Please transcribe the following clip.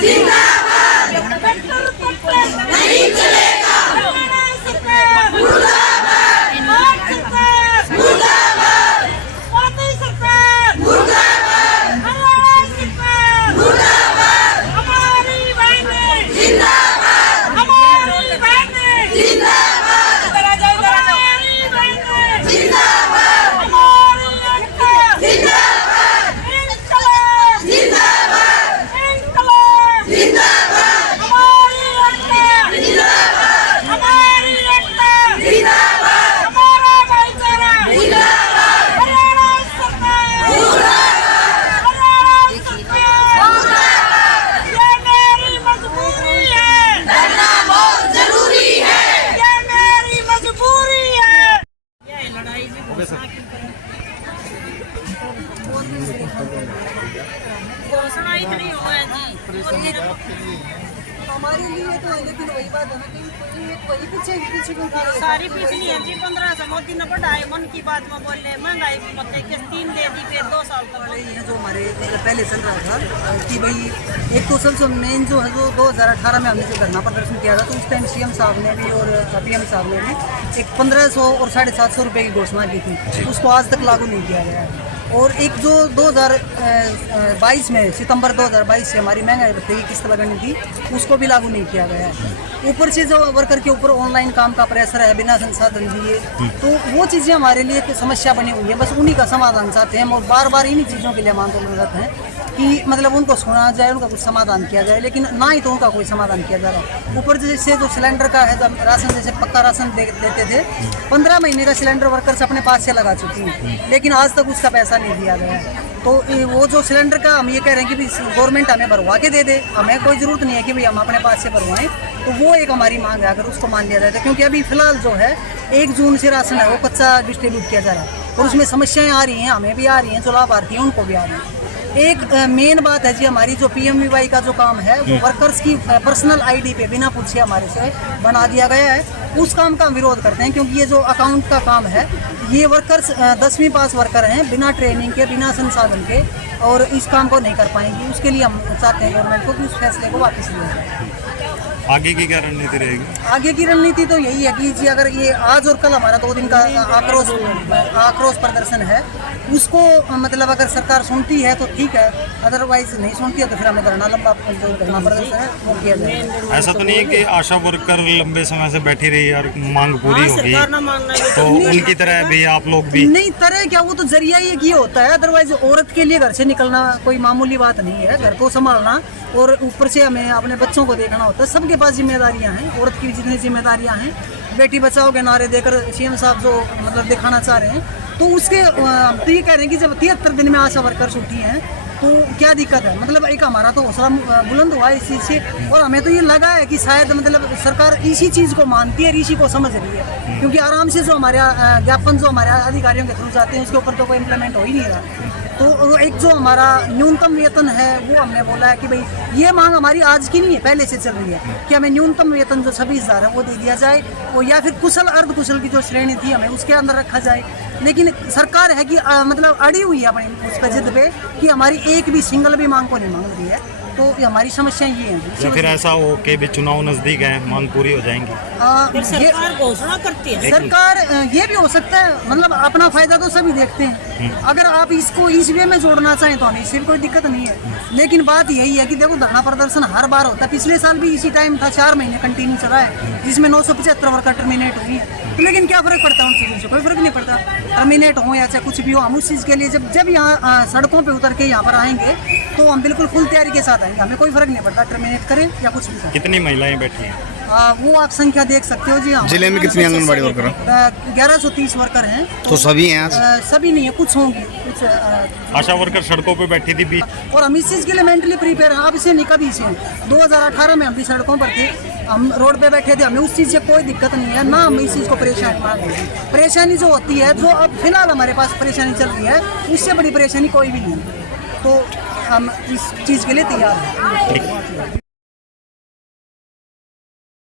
जिंदाबाद नहीं चलेगा मुर्दाबाद मुर्दाबाद मोदी सरकार मुर्दाबाद मुर्दाबाद हमारी बहनें जिंदाबाद हमारी बहनें जिंदाबाद हमारी बहनें जिंदाबाद हमारी एकता जिंदाबाद इंकलाब जिंदाबाद इंकलाब जिंदाबाद हमारी एकता जिंदाबाद हमारी एकता जिंदाबाद हमारा भाईचारा जिंदाबाद हरियाणा सरकार मुर्दाबाद ये मेरी मजबूरी है डरना बहुत जरूरी है ये मेरी मजबूरी है ये लड़ाई भी घोषणा इतनी हुआ है जी हमारे लिए तो है, लेकिन वही बात है ना कि वही पीछे क्यों खा रहे हैं? सारी पिछली है जी 1500 मोदी ने बढ़ाए मन की बात में बोले महंगाई भी मत के 3 दे दी फिर 2 साल तक वाले ये जो हमारे पहले चल रहा था कि भाई एक तो सबसे मेन जो है जो 2018 में हमने जो धरना प्रदर्शन किया था तो उस टाइम सीएम साहब ने भी और पीएम साहब ने भी एक 1500 और 750 रुपये की घोषणा की थी, उसको आज तक लागू नहीं किया गया है। और एक जो 2022 में सितंबर 2022 से हमारी महंगाई भत्ते की किस्त लगानी थी उसको भी लागू नहीं किया गया है। ऊपर से जो वर्कर के ऊपर ऑनलाइन काम का प्रेशर है बिना संसाधन दिए, तो वो चीज़ें हमारे लिए तो समस्या बनी हुई है। बस उन्हीं का समाधान चाहते हैं और बार बार इन्हीं चीज़ों के लिए आंदोलन करते हैं कि मतलब उनको सुना जाए, उनका कुछ समाधान किया जाए, लेकिन ना ही तो उनका कोई समाधान किया जा रहा है। ऊपर जैसे जो सिलेंडर का है, जब राशन जैसे पक्का राशन देते थे 15 महीने का सिलेंडर वर्कर्स अपने पास से लगा चुकी हैं, लेकिन आज तक उसका पैसा नहीं दिया गया है। तो वो जो सिलेंडर का हम ये कह रहे हैं कि भी गवर्नमेंट हमें भरवा के दे दे, हमें कोई ज़रूरत नहीं है कि भाई हम अपने पास से भरवाएं। तो वो एक हमारी मांग है, अगर उसको मान लिया जाए तो। क्योंकि अभी फिलहाल जो है 1 जून से राशन है वो कच्चा डिस्ट्रीब्यूट किया जा रहा है और उसमें समस्याएं आ रही हैं, हमें भी आ रही हैं, जो लाभार्थी हैं उनको भी आ रही हैं। एक मेन बात है जी, हमारी जो PMVY का जो काम है वो वर्कर्स की पर्सनल ID पे बिना पूछे हमारे से बना दिया गया है। उस काम का हम विरोध करते हैं क्योंकि ये जो अकाउंट का काम है ये वर्कर्स 10वीं पास वर्कर हैं, बिना ट्रेनिंग के, बिना संसाधन के, और इस काम को नहीं कर पाएंगे। उसके लिए हम चाहते हैं गवर्नमेंट को कि उस फैसले को वापस लिया जाए। आगे की क्या रणनीति रहेगी? आगे की रणनीति तो यही है कि जी अगर ये आज और कल हमारा 2 दिन का आक्रोश प्रदर्शन है, उसको मतलब अगर सरकार सुनती है तो ठीक है, अदरवाइज नहीं सुनती है तो फिर हमें धरना लंबा जो धरना प्रदर्शन है वो किया जाए। ऐसा तो नहीं है कि आशा वर्कर लंबे समय से बैठी रही और मांग पूरी होगी तो उनकी तरह भी आप लोग भी? नहीं, तरह क्या, वो तो जरिया ही ये होता है। अदरवाइज औरत के लिए घर से निकलना कोई मामूली बात नहीं है, घर को संभालना और ऊपर से हमें अपने बच्चों को देखना होता है। सबके पास जिम्मेदारियां हैं, औरत की जितनी जिम्मेदारियां हैं। बेटी बचाओ के नारे देकर CM साहब जो मतलब दिखाना चाह रहे हैं, तो उसके तो ये कह रहे हैं कि जब 73 दिन में आशा वर्कर्स उठी हैं तो क्या दिक्कत है। मतलब एक हमारा तो हौसला बुलंद हुआ है इस चीज़ से, और हमें तो ये लगा है कि शायद मतलब सरकार इसी चीज़ को मानती है, इसी को समझ रही है। क्योंकि आराम से जो हमारे ज्ञापन जो हमारे अधिकारियों के थ्रू जाते हैं उसके ऊपर तो कोई इम्प्लीमेंट हो ही नहीं रहा। तो एक जो हमारा न्यूनतम वेतन है वो हमने बोला है कि भाई ये मांग हमारी आज की नहीं है, पहले से चल रही है कि हमें न्यूनतम वेतन जो 26,000 है वो दे दिया जाए, और या फिर कुशल अर्ध कुशल की जो श्रेणी थी हमें उसके अंदर रखा जाए। लेकिन सरकार है कि मतलब अड़ी हुई है अपनी उस पर जिद पे कि हमारी एक भी सिंगल भी मांग को नहीं मांग रही है। तो हमारी समस्या ये है। या फिर ऐसा हो कि भी चुनाव नजदीक है, मांग पूरी हो जाएंगी, सरकार घोषणा करती है। सरकार ये भी हो सकता है, मतलब अपना फायदा तो सभी देखते हैं। अगर आप इसको इस वे में जोड़ना चाहें तो हमें इससे कोई दिक्कत नहीं है। लेकिन बात यही है कि देखो धरना प्रदर्शन हर बार होता है, पिछले साल भी इसी टाइम था, 4 महीने कंटिन्यू चला है, जिसमें 975 वर्कर टर्मिनेट हुई है। तो लेकिन क्या फ़र्क पड़ता है उन चीज़ों से? कोई फ़र्क नहीं पड़ता, टर्मिनेट हो या चाहे कुछ भी हो। हम उस चीज़ के लिए जब यहाँ सड़कों पर उतर के यहाँ पर आएंगे तो हम बिल्कुल फुल तैयारी के साथ आएंगे, हमें कोई फ़र्क नहीं पड़ता टर्मिनेट करें या कुछ भी करें। कितनी महिलाएं बैठी हैं? वो आप संख्या देख सकते हो जी। हाँ, जिले में कितनी आंगनबाड़ी वर्कर हैं? 1130 वर्कर हैं। तो सभी हैं आज? सभी नहीं है, कुछ होंगे, कुछ आशा वर्कर सड़कों पे बैठी थी भी, और हम इस चीज़ के लिए मेंटली प्रिपेयर हैं। अब इसे नहीं, कभी से 2018 में हम भी सड़कों पर थे, हम रोड पे बैठे थे, हमें उस चीज़ से कोई दिक्कत नहीं है, ना हम इस चीज़ को परेशानी जो होती है, जो अब फिलहाल हमारे पास परेशानी चल रही है, उससे बड़ी परेशानी कोई भी नहीं है। तो हम इस चीज़ के लिए तैयार हैं।